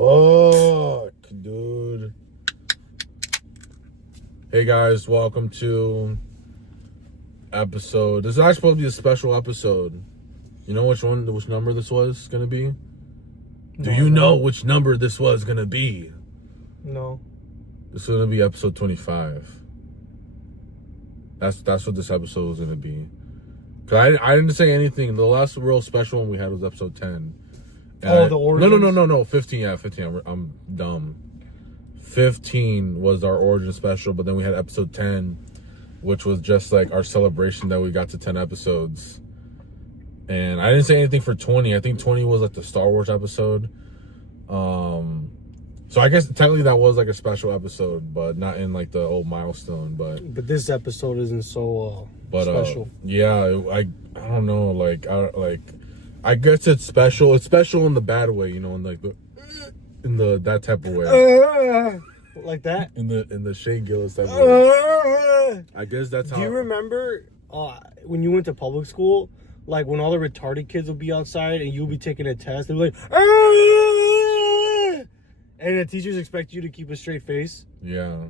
Fuck, dude. Hey guys, welcome to episode. This is actually supposed to be a special episode. You know which number this was gonna be? Do you know which number this was gonna be? No. This is gonna be episode 25. That's what this episode was gonna be. Cause I didn't say anything. The last real special one we had was episode 10. And the origins? No. 15. Yeah, 15. I'm dumb. 15 was our origin special, but then we had episode 10, which was just like our celebration that we got to 10 episodes. And I didn't say anything for 20. I think 20 was like the Star Wars episode. So I guess technically that was like a special episode, but not in like the old milestone. But this episode isn't so special. Yeah, I don't know. I guess it's special. It's special in the bad way, you know, in like that type of way. Like that? In the Shane Gillis type of way. I guess that's how. Do you remember when you went to public school? Like when all the retarded kids would be outside and you'll be taking a test, they'd be like, and the teachers expect you to keep a straight face. Yeah.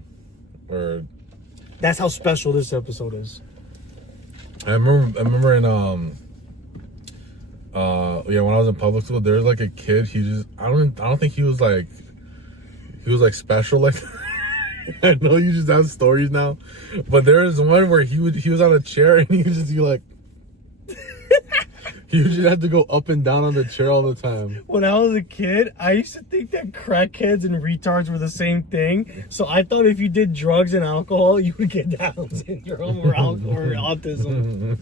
Or that's how special this episode is. I remember in when I was in public school, there was like a kid. I don't think he was like special like. I know you just have stories now, but there was one where he was on a chair and he would just be like. You just had to go up and down on the chair all the time. When I was a kid, I used to think that crackheads and retards were the same thing. So I thought if you did drugs and alcohol, you would get Down syndrome or autism.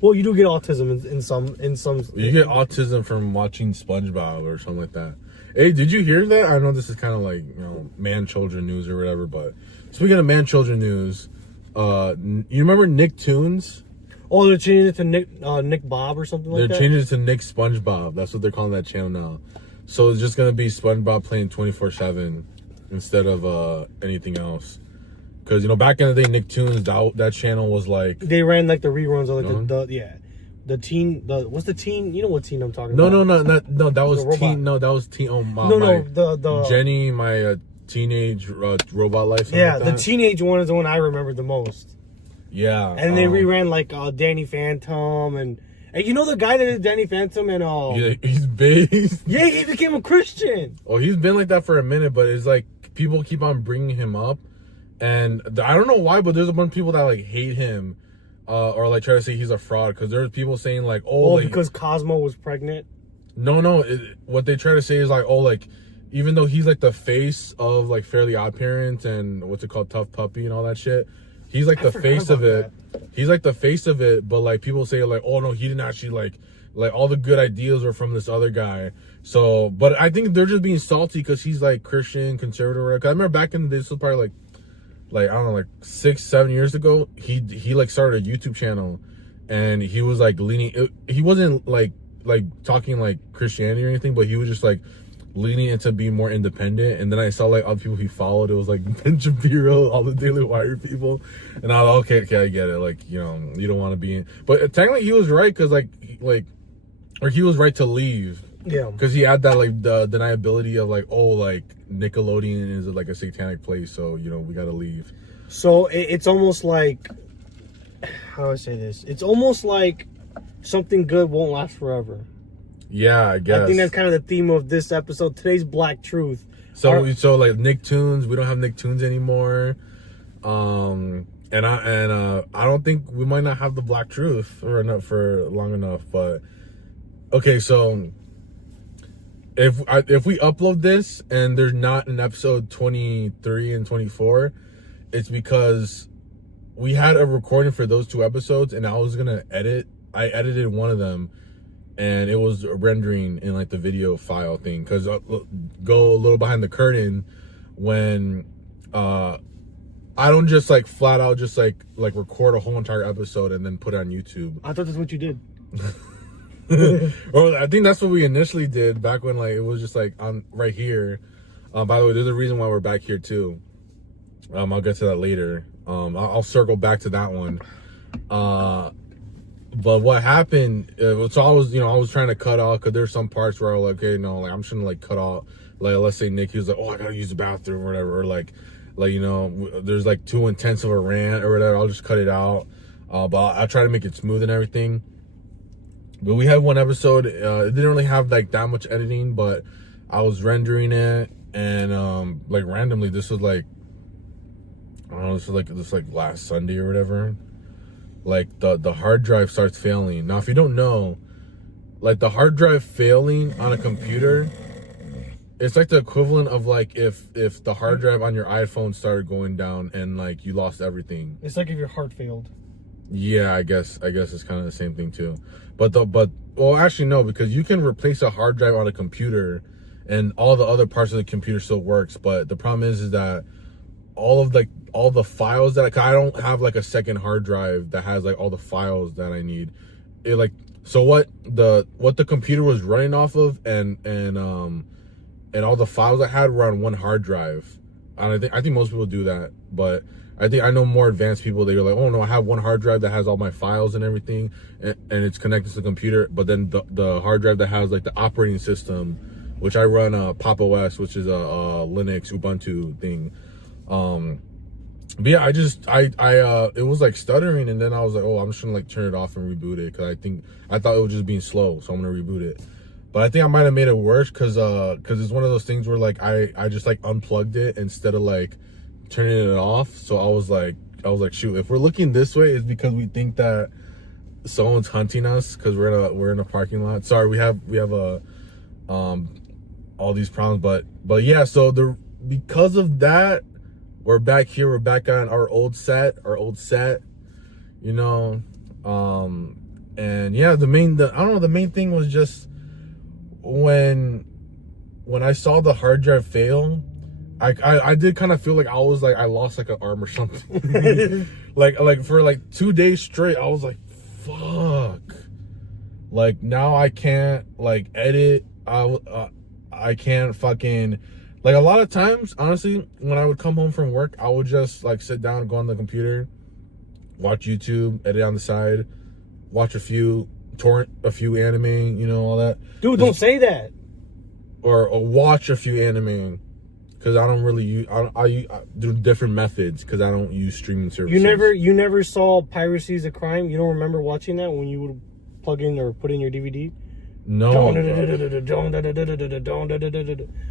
Well, you do get autism in some. You get autism from watching SpongeBob or something like that. Hey, did you hear that? I know this is kind of like, you know, man-children news or whatever, but speaking of man-children news, you remember Nicktoons? Oh, they're changing it to Nick Bob or something like that? They're changing it to Nick SpongeBob. That's what they're calling that channel now. So it's just going to be SpongeBob playing 24/7 instead of anything else. Because, you know, back in the day, Nicktoons, that channel was like... They ran like the reruns of like the teen... what's the teen? You know what teen I'm talking about? No, that was teen... No, that was teen... Oh, the Jenny, my teenage robot life. Yeah, like the teenage one is the one I remember the most. Yeah. And they reran like Danny Phantom and you know the guy that did Danny Phantom and yeah, he's big. Yeah, he became a Christian. Oh, he's been like that for a minute, but it's like people keep on bringing him up, and I don't know why, but there's a bunch of people that like hate him, or like try to say he's a fraud because there's people saying like, like, because Cosmo was pregnant. No, what they try to say is like, like even though he's like the face of like Fairly Odd Parents and what's it called, Tough Puppy and all that shit. He's like the face of it. He's like the face of it, but like people say like, oh no, he didn't actually like all the good ideas were from this other guy. So, but I think they're just being salty because he's like Christian, conservative. Cause I remember back in the day, this was probably like I don't know, like 6-7 years ago. He like started a YouTube channel, and he was like leaning. He wasn't like talking like Christianity or anything, but he was just like leaning into being more independent. And then I saw like other people he followed. It was like Ben Shapiro, all the Daily Wire people, and I was like, okay, I get it. Like, you know, you don't want to be in, but technically he was right because or he was right to leave. Yeah, because he had that like the deniability of like, oh, like Nickelodeon is like a satanic place, so you know we gotta leave. So it's almost like, how do I say this? It's almost like something good won't last forever. Yeah, I guess. I think that's kind of the theme of this episode. Today's Black Truth. So like Nicktoons, we don't have Nicktoons anymore. And I don't think we might not have the Black Truth for long enough. But okay, so if we upload this and there's not an episode 23 and 24, it's because we had a recording for those 2 episodes, and I was gonna edit. I edited one of them. And it was rendering in like the video file thing. Because go a little behind the curtain, when I don't just like flat out just like record a whole entire episode and then put it on YouTube. I thought that's what you did. Or I think that's what we initially did back when like it was just like on right here. By the way, there's a reason why we're back here too. I'll get to that later. I'll circle back to that one. But what happened? So I was trying to cut off because there's some parts where I was like, okay, no, like I'm trying to like cut off. Like let's say Nick, he was like, oh, I gotta use the bathroom or whatever, or like there's like too intense of a rant or whatever. I'll just cut it out. But I'll try to make it smooth and everything. But we had one episode. It didn't really have like that much editing, but I was rendering it, and like randomly, this was like, I don't know, this like last Sunday or whatever. Like the hard drive starts failing. Now, if you don't know, like the hard drive failing on a computer, it's like the equivalent of like if the hard drive on your iPhone started going down and like you lost everything. It's like if your heart failed. Yeah, I guess it's kind of the same thing too. But well, actually no, because you can replace a hard drive on a computer and all the other parts of the computer still works. But the problem is that all the files that I don't have like a second hard drive that has like all the files that I need. It like, so what the computer was running off of and all the files I had were on one hard drive. And I think most people do that, but I know more advanced people, they're like, oh no, I have one hard drive that has all my files and everything, and it's connected to the computer. But then the hard drive that has like the operating system, which I run Pop! OS, which is a Linux Ubuntu thing. But yeah, it was like stuttering, and then I was like, oh, I'm just gonna like turn it off and reboot it, because I thought it was just being slow, so I'm gonna reboot it. But I think I might have made it worse because it's one of those things where like I just like unplugged it instead of like turning it off. So I was like shoot, if we're looking this way, it's because we think that someone's hunting us because we're in a parking lot. Sorry, we have all these problems, but yeah, so because of that, we're back here, we're back on our old set, you know. And yeah, the main thing was just when I saw the hard drive fail, I did kind of feel like I lost like an arm or something. like for like 2 days straight, I was like, fuck. Like now I can't like edit. I can't fucking, like a lot of times, honestly, when I would come home from work, I would just like sit down, go on the computer, watch YouTube, edit on the side, watch torrent a few anime, you know, all that. Dude, don't say that. Or watch a few anime, because I don't really use, I do different methods because I don't use streaming services. You never saw Piracy is a Crime? You don't remember watching that when you would plug in or put in your DVD? No.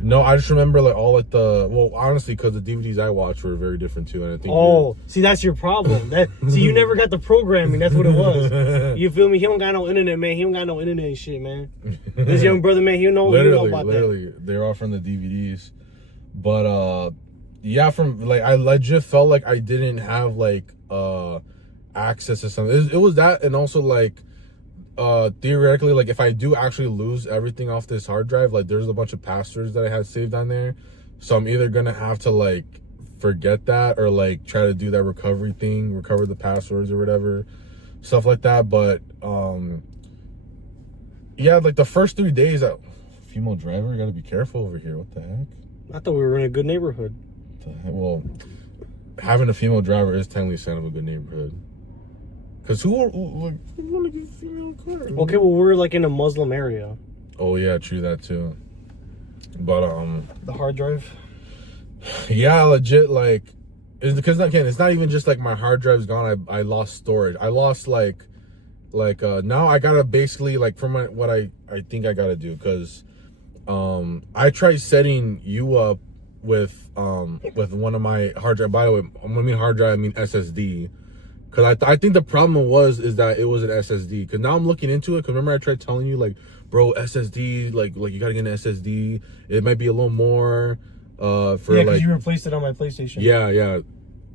No, I just remember like all like well, honestly, because the DVDs I watched were very different too, and I think. See, that's your problem. See, you never got the programming. That's what it was. You feel me? He don't got no internet, man. He don't got no internet and shit, man. This young brother, man, he don't know about that. They're all from the DVDs, but yeah, from like I legit felt like I didn't have like access to something. It was that, and also like. Theoretically, like if I do actually lose everything off this hard drive, like there's a bunch of passwords that I had saved on there, so I'm either gonna have to like forget that or like try to do that recovery thing, recover the passwords or whatever, stuff like that. But yeah, like the first 3 days, female driver, gotta be careful over here. What the heck? I thought we were in a good neighborhood. Well, having a female driver is technically a sign of a good neighborhood. Cause who want to get a female car? Okay, well we're like in a Muslim area. Oh yeah, true that too. But the hard drive. Yeah, legit. Like, because again, it's not even just like my hard drive's gone. I lost storage. I lost like now I gotta basically like from what I think I gotta do, because I tried setting you up with one of my hard drive. By the way, when I mean hard drive, I mean SSD. Because I think the problem is that it was an SSD. Because now I'm looking into it. Because remember I tried telling you, like, bro, SSD, like you got to get an SSD. It might be a little more for yeah, like... you replaced it on my PlayStation. Yeah.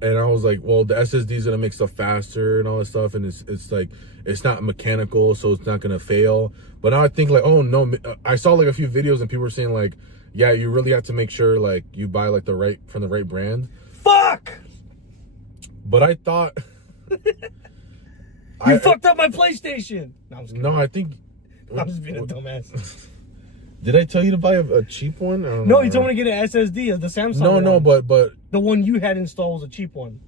And I was like, well, the SSD is going to make stuff faster and all that stuff. And it's like, it's not mechanical, so it's not going to fail. But now I think like, oh, no. I saw like a few videos and people were saying like, yeah, you really have to make sure like you buy like from the right brand. Fuck! But I thought... You fucked up my PlayStation. No, I'm just kidding. No, I think I'm just being a dumbass. Did I tell you to buy a cheap one? No, you told me to get an SSD, the Samsung. No, but the one you had installed was a cheap one.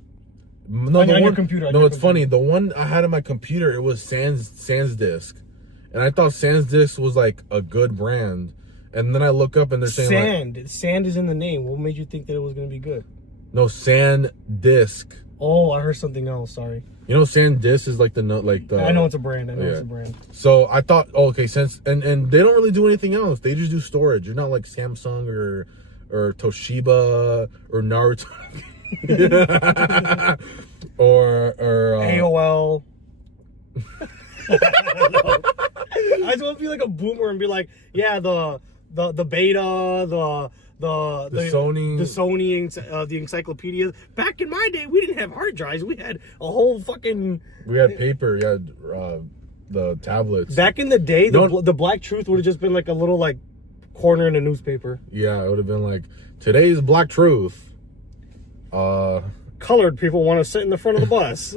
No, on your computer. No, it's funny. The one I had on my computer, it was SanDisk, and I thought SanDisk was like a good brand. And then I look up and they're saying Sand is in the name. What made you think that it was gonna be good? No, SanDisk. Oh, I heard something else. Sorry. You know, SanDisk is like the I know it's a brand. It's a brand. So I thought, okay, and they don't really do anything else. They just do storage. You're not like Samsung or Toshiba or Naruto or AOL. I just want to be like a boomer and be like, yeah, the Beta, the Sony, the encyclopedias. Back in my day, we didn't have hard drives. We had a whole fucking. We had paper. We had the tablets. Back in the day, the Black Truth would have just been like a little like corner in a newspaper. Yeah, it would have been like today's Black Truth. Colored people want to sit in the front of the bus.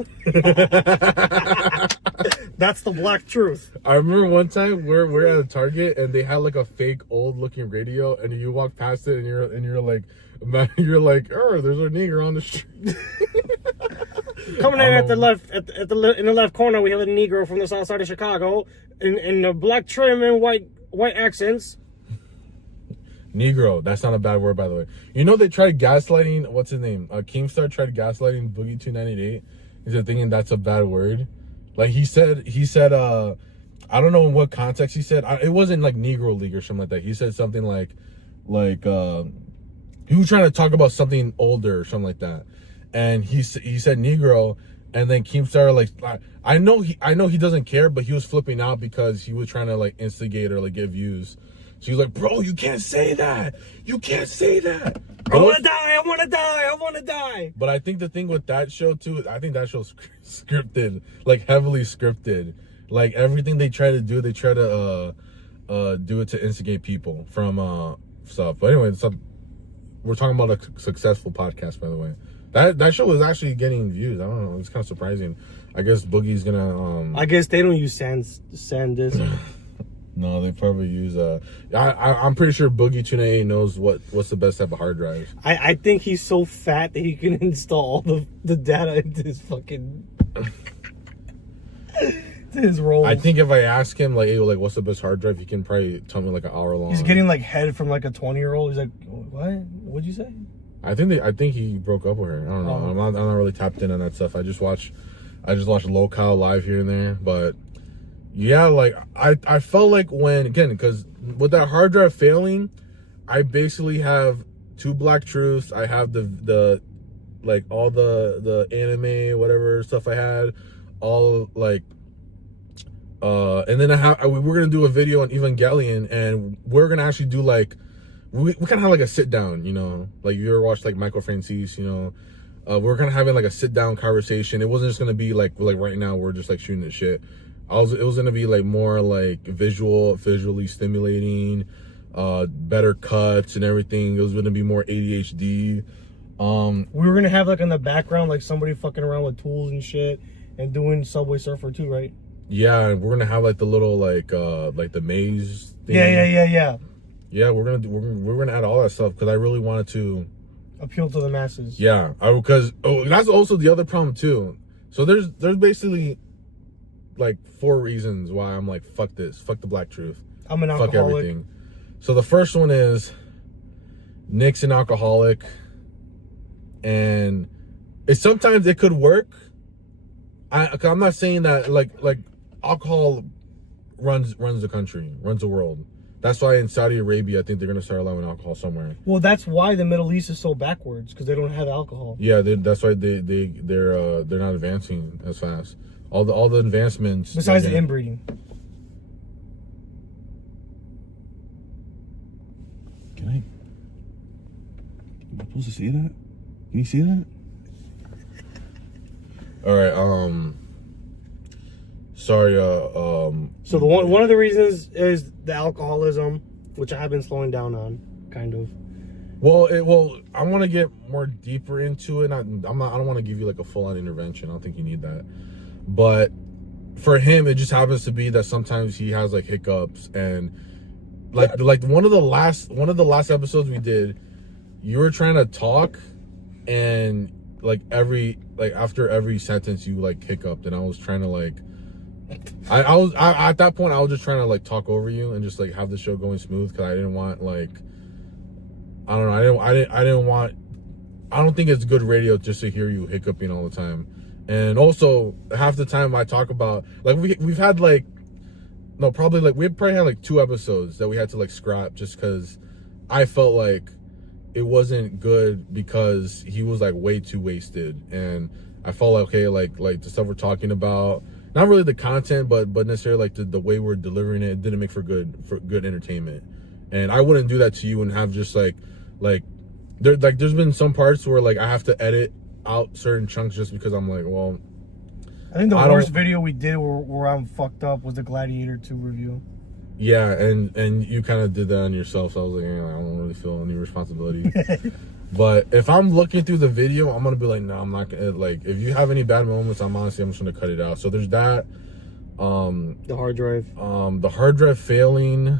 That's the Black Truth. I remember one time we're at a Target and they had like a fake old looking radio, and you walk past it and you're like, oh, there's a nigger on the street. Coming in at the left, in the left corner, we have a Negro from the south side of Chicago in the black trim and white accents. Negro, that's not a bad word, by the way. You know, they tried gaslighting, what's his name? Keemstar tried gaslighting Boogie 298. He's thinking that's a bad word. Like he said, I don't know in what context he said. It wasn't like Negro League or something like that. He said something like he was trying to talk about something older or something like that. And he said Negro, and then Keemstar like, I know he doesn't care, but he was flipping out because he was trying to like instigate or like get views. So he was like, bro, you can't say that. You can't say that. I want to die. I want to die. I want to die. But I think the thing with that show, too, I think that show's scripted, like heavily scripted. Like everything they try to do, they try to do it to instigate people from stuff. But anyway, we're talking about a successful podcast, by the way. That show was actually getting views. I don't know. It's kind of surprising. I guess Boogie's gonna. I guess they don't use SanDisk. No, they probably use I'm pretty sure Boogie 298 knows what's the best type of hard drive. I think he's so fat that he can install all the data into his fucking to his rolls. I think if I ask him like, hey, like what's the best hard drive, he can probably tell me like an hour long. He's getting like head from like a 20-year-old. He's like, what? What'd you say? I think he broke up with her. I don't know. I'm not really tapped in on that stuff. I just watch Locale live here and there, but. Yeah, like I felt like because with that hard drive failing, I basically have 2 Black Truths. I have the like all the anime whatever stuff I had, all like and then we're gonna do a video on Evangelion, and we're gonna actually do like we kind of have like a sit down, you know, like you ever watched like Michael Francis, you know, we're kind of having like a sit down conversation. It wasn't just gonna be like right now we're just like shooting the shit. It was gonna be like more like visually stimulating, better cuts and everything. It was gonna be more ADHD. We were gonna have like in the background like somebody fucking around with tools and shit and doing Subway Surfer too, right? Yeah, we're gonna have like the little like the maze thing. Yeah. Yeah, we're gonna add all that stuff because I really wanted to appeal to the masses. Yeah, because that's also the other problem too. So there's basically like 4 reasons why I'm like, fuck this, fuck the Black Truth, I'm an alcoholic. Fuck everything. So the first one is Nick's an alcoholic, and sometimes it could work. I'm not saying that like alcohol runs the country, runs the world. That's why in Saudi Arabia, I think they're gonna start allowing alcohol somewhere. Well, that's why the Middle East is so backwards, because they don't have alcohol. Yeah, that's why they're not advancing as fast. All the advancements. Besides the inbreeding. Can I? Am I supposed to say that? Can you see that? All right. Sorry. So the one of the reasons is the alcoholism, which I have been slowing down on, kind of. Well, I want to get more deeper into it. I don't want to give you like a full-on intervention. I don't think you need that. But for him, it just happens to be that sometimes he has like hiccups, and like one of the last episodes we did, you were trying to talk, and after every sentence you like hiccuped, and I was trying to like I was at that point I was just trying to like talk over you and just like have the show going smooth, because I didn't want like I don't know I didn't want I don't think it's good radio just to hear you hiccuping all the time. And also half the time I talk about like we've had like no probably like we probably had like 2 episodes that we had to like scrap just because I felt like it wasn't good because he was like way too wasted, and I felt like okay like the stuff we're talking about, not really the content but necessarily like the way we're delivering it didn't make for good entertainment. And I wouldn't do that to you and have just like there's been some parts where like I have to edit out certain chunks just because I'm like, well, I think the worst video we did where I'm fucked up was the Gladiator 2 review. Yeah, and you kind of did that on yourself, so I was like, I don't really feel any responsibility. But if I'm looking through the video, I'm gonna be like, no, I'm not gonna, like, if you have any bad moments, I'm just gonna cut it out. So there's that. The hard drive failing,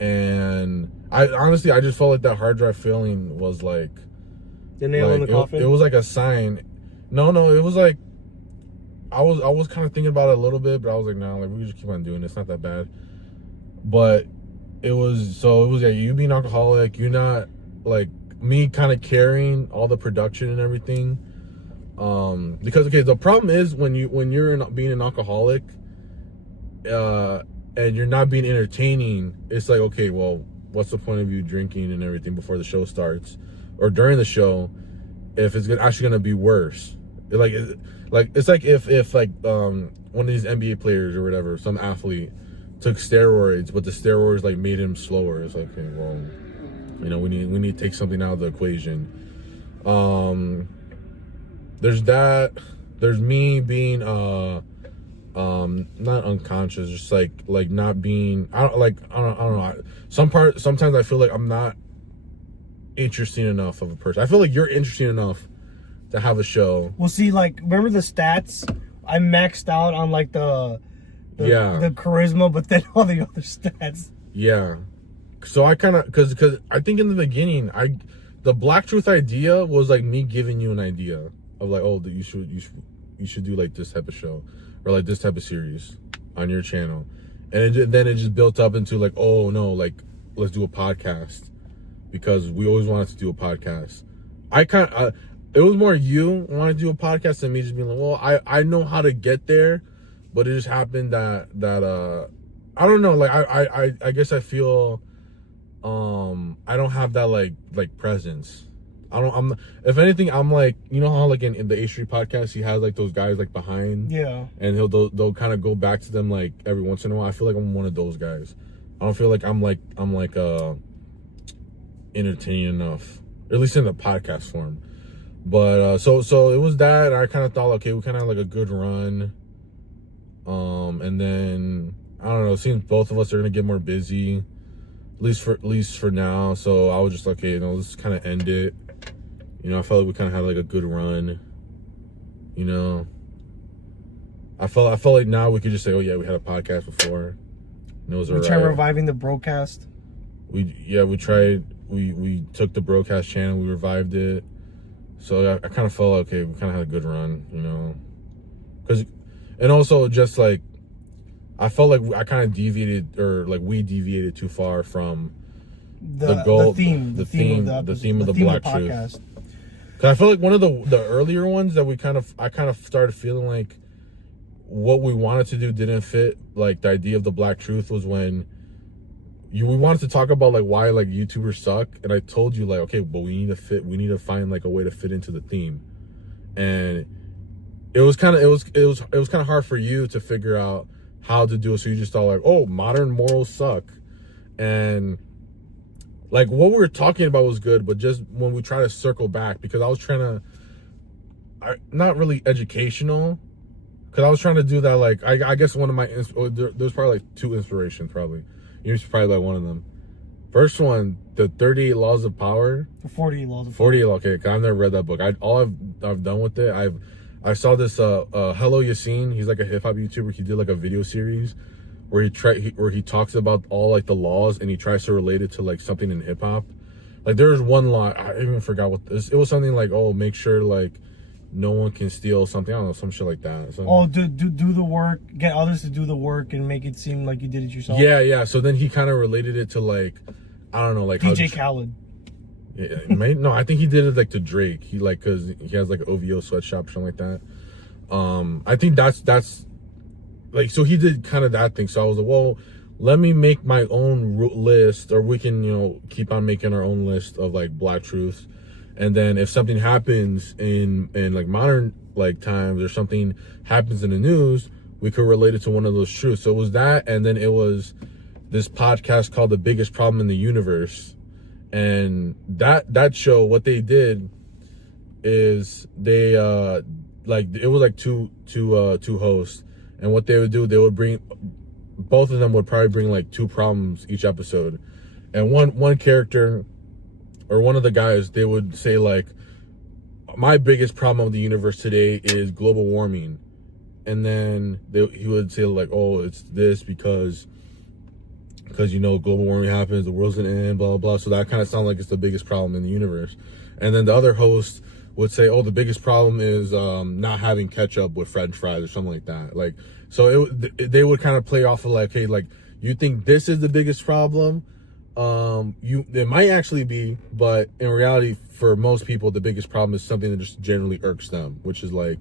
and I just felt like that hard drive failing was like the nail in the coffin. It was like a sign. No, it was like I was kind of thinking about it a little bit, but I was like, no, like we just keep on doing it. It's not that bad. But it was yeah, you being alcoholic, you not like me kind of carrying all the production and everything. Because okay, the problem is when you're being an alcoholic, and you're not being entertaining, it's like, okay, well, what's the point of you drinking and everything before the show starts or during the show if it's actually gonna be worse? It's like if like one of these NBA players or whatever, some athlete took steroids, but the steroids like made him slower. It's like, okay, well, you know, we need to take something out of the equation. There's that. There's me being not unconscious, just like not being. I don't know. Sometimes I feel like I'm not interesting enough of a person. I feel like you're interesting enough to have a show. Well, see, like, remember the stats? I maxed out on like the charisma, but then all the other stats. Yeah. So I kind of because I think in the beginning the Black Truth idea was like me giving you an idea of like, oh, you should do like this type of show or like this type of series on your channel, and then it just built up into like, oh no, like let's do a podcast because we always wanted to do a podcast. It was more you wanting to do a podcast than me just being like, well, I know how to get there, but it just happened that I don't know, like I guess I feel I don't have that like presence. If anything, I'm like, you know how like in the A Street podcast he has like those guys like behind, yeah, and they'll kind of go back to them like every once in a while. I feel like I'm one of those guys. I don't feel like I'm entertaining enough, at least in the podcast form. But so it was that, and I kind of thought, okay, we kind of had like a good run, and then I don't know, it seems both of us are gonna get more busy, at least for now. So I was just like, okay, you know, let's kind of end it. You know, I felt like we kind of had like a good run. You know, I felt like now we could just say, oh yeah, we had a podcast before. And it was alright. We tried reviving the broadcast. We tried. We took the broadcast channel, we revived it. So I kind of felt like, okay, we kind of had a good run, you know, and also just like I felt like I kind of deviated, or like we deviated too far from the goal, the theme of the Black Truth. Because I feel like one of the earlier ones that I kind of started feeling like what we wanted to do didn't fit. Like the idea of the Black Truth was when we wanted to talk about like why like YouTubers suck, and I told you like, okay, but we need to find like a way to fit into the theme, and it was kind of hard for you to figure out how to do it. So you just thought like, oh, modern morals suck, and like what we were talking about was good, but just when we try to circle back, because I was trying to, not really educational, because I was trying to do that like I guess one of my there's probably like 2 inspirations probably. You're probably like one of them. First one, the 38 Laws of Power. The 48 Laws of Power. 48, okay. I've never read that book. All I've done with it, I saw this Hello Yassine. He's like a hip hop YouTuber. He did like a video series where he talks about all like the laws, and he tries to relate it to like something in hip hop. Like there was one line, I even forgot what this. It was something like, oh, make sure like no one can steal something. I don't know, some shit like that. Do the work, get others to do the work, and make it seem like you did it yourself. Yeah. So then he kind of related it to like, I don't know, like DJ Khaled. Yeah, no, I think he did it like to Drake. He like, cause he has like an OVO sweatshop or something like that. I think that's like, so he did kind of that thing. So I was like, well, let me make my own list, or we can, keep on making our own list of like Black truths. And then if something happens in like modern like times, or something happens in the news, we could relate it to one of those truths. So it was that, and then it was this podcast called The Biggest Problem in the Universe. And that show, what they did is they like, it was like two hosts, and what they would do, they would bring, both of them would probably bring like 2 problems each episode, and one character or one of the guys, they would say like, my biggest problem of the universe today is global warming, and then he would say like, oh, it's this because global warming happens, the world's gonna end, blah, blah, blah. So that kind of sounds like it's the biggest problem in the universe. And then the other host would say, oh, the biggest problem is not having ketchup with French fries or something like that. Like, so they would kind of play off of like, hey, like, you think this is the biggest problem? It might actually be, but in reality, for most people, the biggest problem is something that just generally irks them, which is like,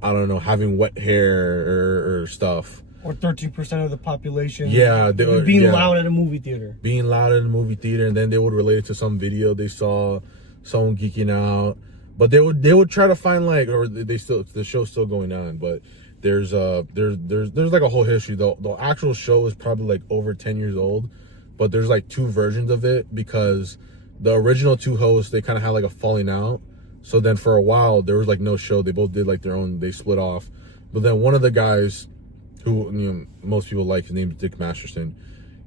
I don't know, having wet hair or stuff. Or 13% of the population. Yeah. Being loud at a movie theater. Being loud at a movie theater, and then they would relate it to some video they saw, someone geeking out. But they would try to find like, or the show's still going on, but there's like a whole history. The actual show is probably like over 10 years old, but there's like 2 versions of it, because the original 2 hosts, they kind of had like a falling out. So then for a while there was like no show. They both did like their own, they split off. But then one of the guys, who most people like, his name is Dick Masterson,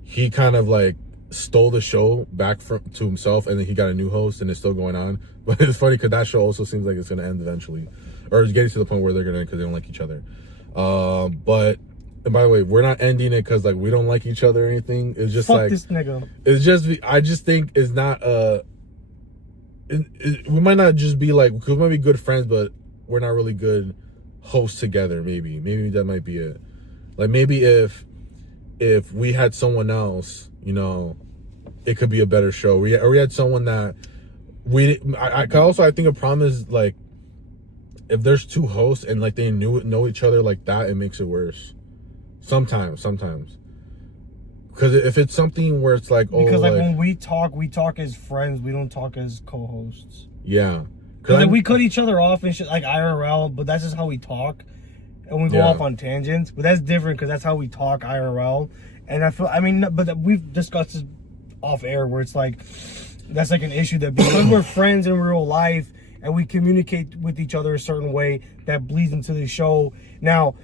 he kind of like stole the show back to himself, and then he got a new host, and it's still going on. But it's funny because that show also seems like it's going to end eventually, or it's getting to the point where they're going to end because they don't like each other. But, and by the way, we're not ending it because like we don't like each other or anything. It's just Fuck like, this nigga. It's just, I just think it's not we might not just be like, because we might be good friends, but we're not really good hosts together. Maybe that might be it. Like, maybe if we had someone else, it could be a better show. We had someone that I think a problem is like, if there's 2 hosts and like they know each other like that, it makes it worse. Sometimes. Because if it's something where it's like, because like when we talk as friends. We don't talk as co-hosts. Yeah. Because like, we cut each other off and shit, like IRL, but that's just how we talk. And we go off on tangents, but that's different because that's how we talk IRL. And but we've discussed this off air, where it's like, that's like an issue, that because we're friends in real life and we communicate with each other a certain way, that bleeds into the show. Now,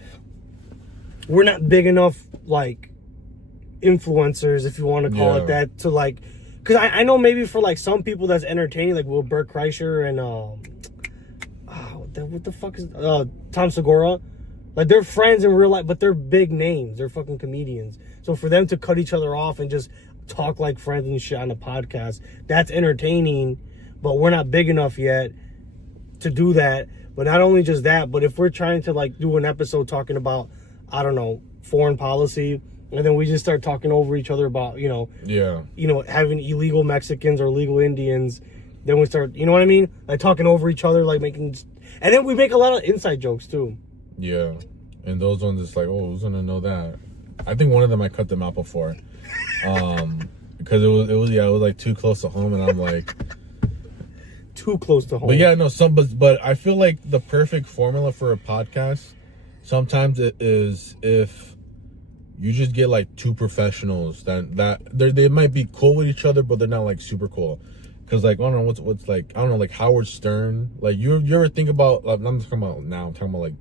we're not big enough, like, influencers, if you want to call it that, to like, because I know maybe for like some people that's entertaining, like Will Burt Kreischer and what the fuck is Tom Segura. Like, they're friends in real life, but they're big names. They're fucking comedians. So for them to cut each other off and just talk like friends and shit on a podcast, that's entertaining, but we're not big enough yet to do that. But not only just that, but if we're trying to like do an episode talking about, I don't know, foreign policy, and then we just start talking over each other about, having illegal Mexicans or legal Indians, then we start, you know what I mean? Like talking over each other, like making, and then we make a lot of inside jokes too. Yeah, and those ones, it's like, oh, who's gonna know that? I think one of them I cut them out before, because it was like too close to home, and I'm like, too close to home. But yeah, no, but I feel like the perfect formula for a podcast sometimes it is if you just get like 2 professionals that they might be cool with each other, but they're not like super cool. Cause like, I don't know what's like, I don't know, like Howard Stern. Like you ever think about, like, I'm talking about now, I'm talking about like,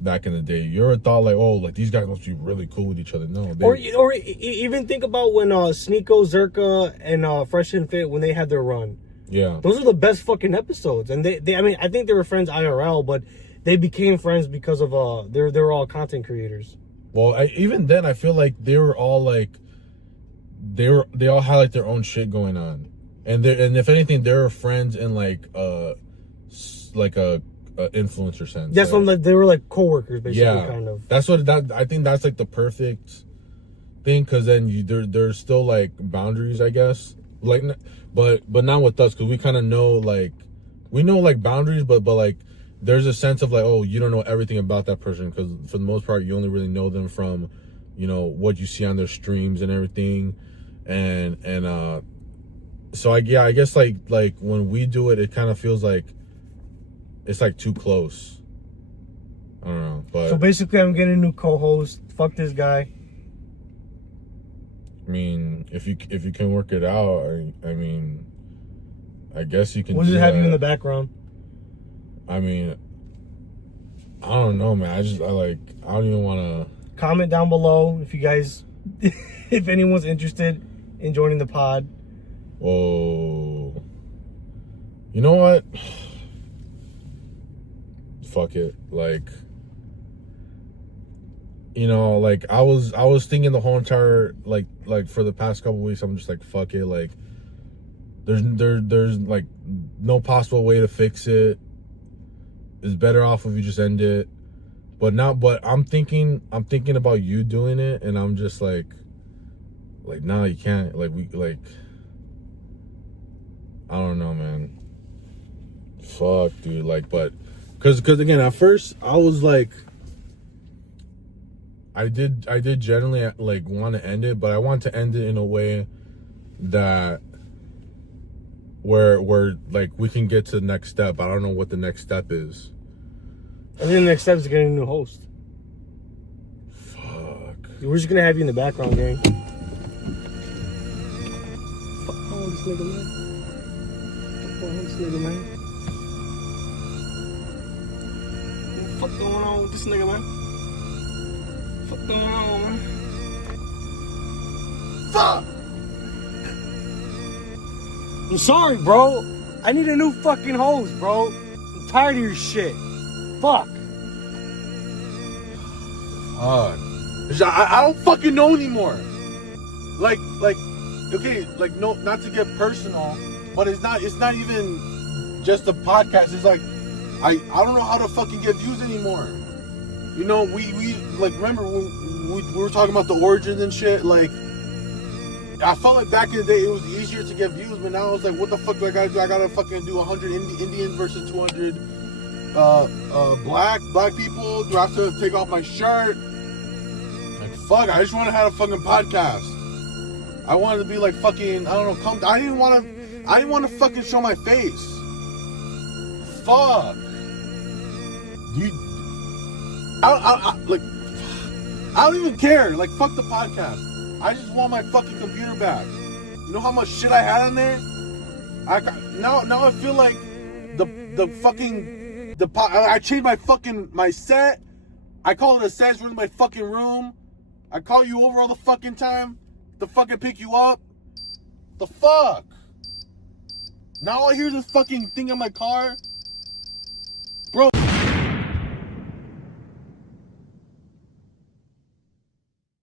back in the day. You ever thought like, oh, like these guys must be really cool with each other? No. Or even think about when Sneeko, Zerka, and Fresh and Fit, when they had their run. Yeah. Those are the best fucking episodes. And they I mean, I think they were friends IRL, but they became friends because of they were all content creators. Well, even then, I feel like they were all like, they all had like their own shit going on. and if anything, they're friends in like a influencer sense. That's right? when they were like coworkers, basically, Yeah, kind of. that's what I think that's like the perfect thing, because then there's still like boundaries, I guess. Like, but not with us, because we kind of know like boundaries, but like there's a sense of like, oh, you don't know everything about that person, because for the most part you only really know them from, you know, what you see on their streams and everything, and so I guess like when we do it, it kind of feels like it's like too close. I don't know, but so basically, I'm getting a new co-host. Fuck this guy. I mean, if you can work it out, I mean, I guess you can. We'll just have you in the background. I mean, I don't know, man. I don't even want to. Comment down below if you guys, if anyone's interested in joining the pod. Whoa. You know what? Fuck it. Like, you know, like I was thinking the whole entire like for the past couple weeks, I'm just like, fuck it. Like, there's like no possible way to fix it. It's better off if you just end it. But I'm thinking about you doing it, and I'm just like nah, you can't. Like, I don't know, man. Fuck, dude. Like, but because again, at first I was like, I did generally like want to end it, but I want to end it in a way that where like we can get to the next step. I don't know what the next step is. I think the next step is getting a new host. Fuck. We're just gonna have you in the background, gang. Fuck on this nigga, man. Fuck on this nigga, man. What the fuck going on with this nigga, man? Fuck going on, man? Fuck! I'm sorry, bro. I need a new fucking host, bro. I'm tired of your shit. Fuck. I don't fucking know anymore. Like, okay, like, no, not to get personal, but it's not even just a podcast. It's like, I don't know how to fucking get views anymore. You know, we like, remember when we were talking about the origins and shit, like, I felt like back in the day it was easier to get views, but now it's like, what the fuck do I gotta do? I gotta fucking do 100 Indians versus 200 black people. Do I have to take off my shirt? Like, fuck, I just want to have a fucking podcast. I wanted to be like fucking, I don't know, I didn't want to fucking show my face. Fuck. I don't even care. Like, fuck the podcast. I just want my fucking computer back. You know how much shit I had on there? Now I feel like I changed my set. I call it a set. It's really my fucking room. I call you over all the fucking time to fucking pick you up. The fuck? Now I hear this fucking thing in my car. Bro.